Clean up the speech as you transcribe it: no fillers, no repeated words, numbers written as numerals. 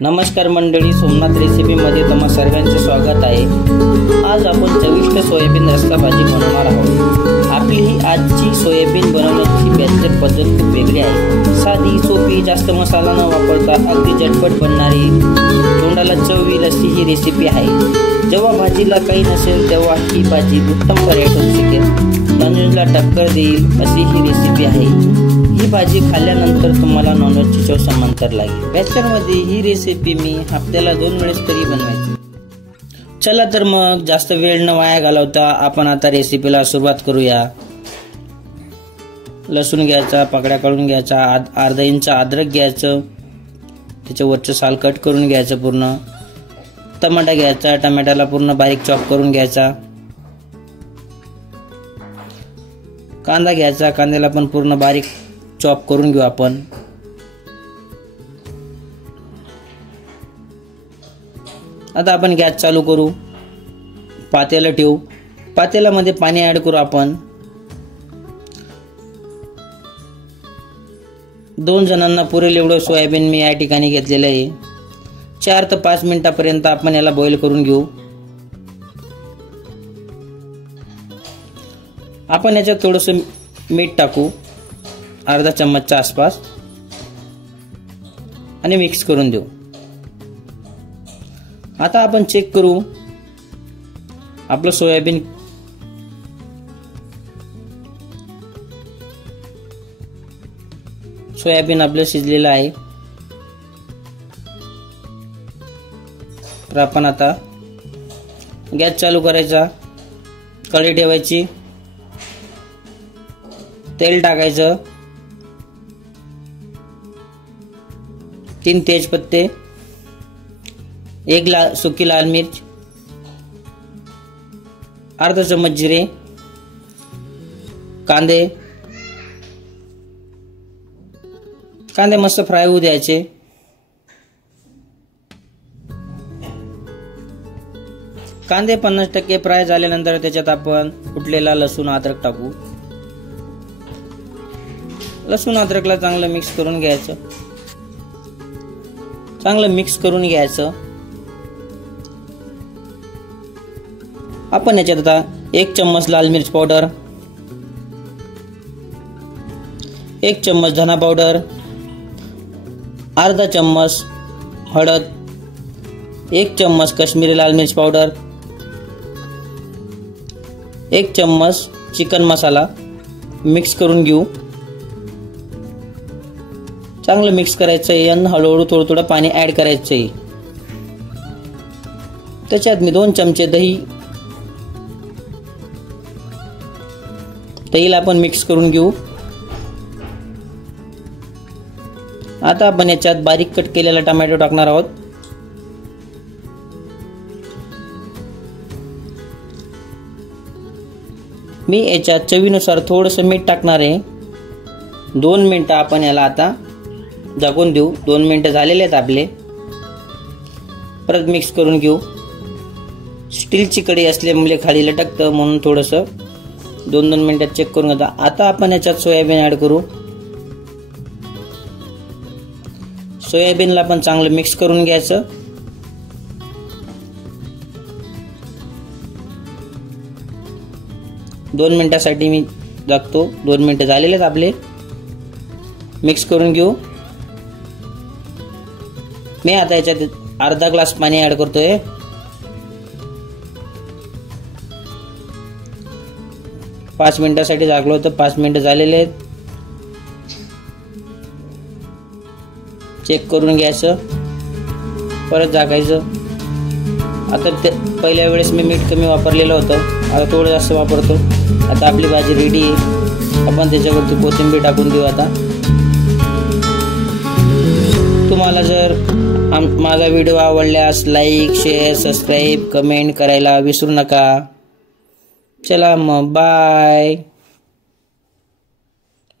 नमस्कार मंडळी, सोमनाथ रेसिपीमध्ये तुम्हा सर्वांचे स्वागत आहे। आज आपण चविष्ट सोयाबीन रस्सा भाजी बनवणार आहोत। आपली ही आजची सोयाबीन बनवण्याची बॅचलर पद्धत खूप वेगळी आहे। साधी, सोपी, जास्त मसाला न वापरता अगदी झटपट बनणारी, तोंडाला चव येईल अशी ही रेसिपी आहे। जेव्हा भाजीला काही नसेल तेव्हा ही भाजी उत्तम पर्याय ठरू शकेल, नॉनव्हेजला टक्कर देईल अशी ही रेसिपी आहे। ही भाजी खाल्ल्यानंतर तुम्हाला नॉनव्हेजची चव समांतर लागेल। बॅचलरमध्ये ही रेसिपी मी हप्त्याला 2 वेळेस तरी बनवायची। चला तर मग जास्त वेळ न वाया घालवता आपण आता रेसिपीला सुरुवात करूया। लसूण घ्यायचा, पाकळ्या काढून घ्यायचा, अर्धा इंच अद्रक घ्यायचं, त्याच्या वरचं साल कट करून घ्यायचं पूर्ण। टमाटा घ्यायचा, टमाट्याला पूर्ण बारीक चॉप करून घ्यायचा। कांदा घ्यायचा, कांद्याला पण पूर्ण बारीक चॉप करून घेऊ आपण। आता आपण गॅस चालू करू, पातेलं ठेवू, पातेल्यामध्ये पाणी ऍड करू आपण। 2 जणांना पुरेल एवढं सोयाबीन मी या ठिकाणी घेतलेलं आहे। 4 ते 5 मिनिटापर्यंत आपण याला बॉईल करून घेऊ। आपण याच्यात थोडंसं मीठ टाकू, अर्धा चम्मचच्या आसपास, आणि मिक्स करून देऊ। आता आपण चेक करू आपलं सोयाबीन आपलं शिजलेलं आहे। तर आपण आता गॅस चालू करायचा, कढई ठेवायची, तेल टाकायचं, 3 तेजपत्ते, 1 सुकी लाल मिर्च, अर्धा चम्मच जिरे, कांदे मस्त फ्राय होऊ द्यायचे। कांदे 50% फ्राय झाल्यानंतर त्याच्यात आपण कुटलेला लसूण अद्रक टाकू। लसूण अद्रकला चांगलं मिक्स करून घ्यायचं, आपण याच्यात आता 1 चम्मच लाल मिर्च पावडर, 1 चम्मच धना पावडर, अर्धा चम्मच हळद, 1 चम्मच काश्मीरी लाल मिर्च पावडर, 1 चम्मच चिकन मसाला मिक्स करून घेऊ। चांगलं मिक्स करायचं आहे आणि हळूहळू थोडं पाणी ऍड करायचं आहे। त्याच्यात मी 2 चमचे दहीला आपण मिक्स करून घेऊ। आता आपण याच्यात बारीक कट केलेला टोमॅटो टाकणार आहोत। मी याच्यात चवीनुसार थोडंसं मीठ टाकणार आहे। 2 मिनिटं आपण याला आता झाकून देऊ। 2 मिनिटं झालेले आहेत आपले। परत मिक्स करून घेऊ। स्टीलची कढई असल्यामुळे खाली लटकतं, म्हणून थोडंसं 2 मिनिटात चेक करून घेता। आता आपण याच्यात सोयाबीन ऍड करू। सोयाबीनला पण चांगलं मिक्स करून घ्यायचं। दोन मिनिटासाठी मी झाकतो। 2 मिनिटं झालेले आहेत आपले। मिक्स करून घेऊ। मी आता याच्यात अर्धा ग्लास पाणी ऍड करतोय। पाच मिनिटासाठी झाकलं होतं, 5 मिनिटं झालेले आहेत। चेक करून घ्यायचं, परत झाकायचं। आता पहिल्या वेळेस मी मीठ कमी वापरलेलं होतं, आता थोडं जास्त वापरतो। आता आपली भाजी रेडी आहे। आपण त्याच्यावरती कोथिंबीर टाकून देऊ। आता तुम्हाला जर माझा व्हिडिओ आवडल्यास लाईक, शेअर, सबस्क्राईब, कमेंट करायला विसरू नका। चला मग, बाय।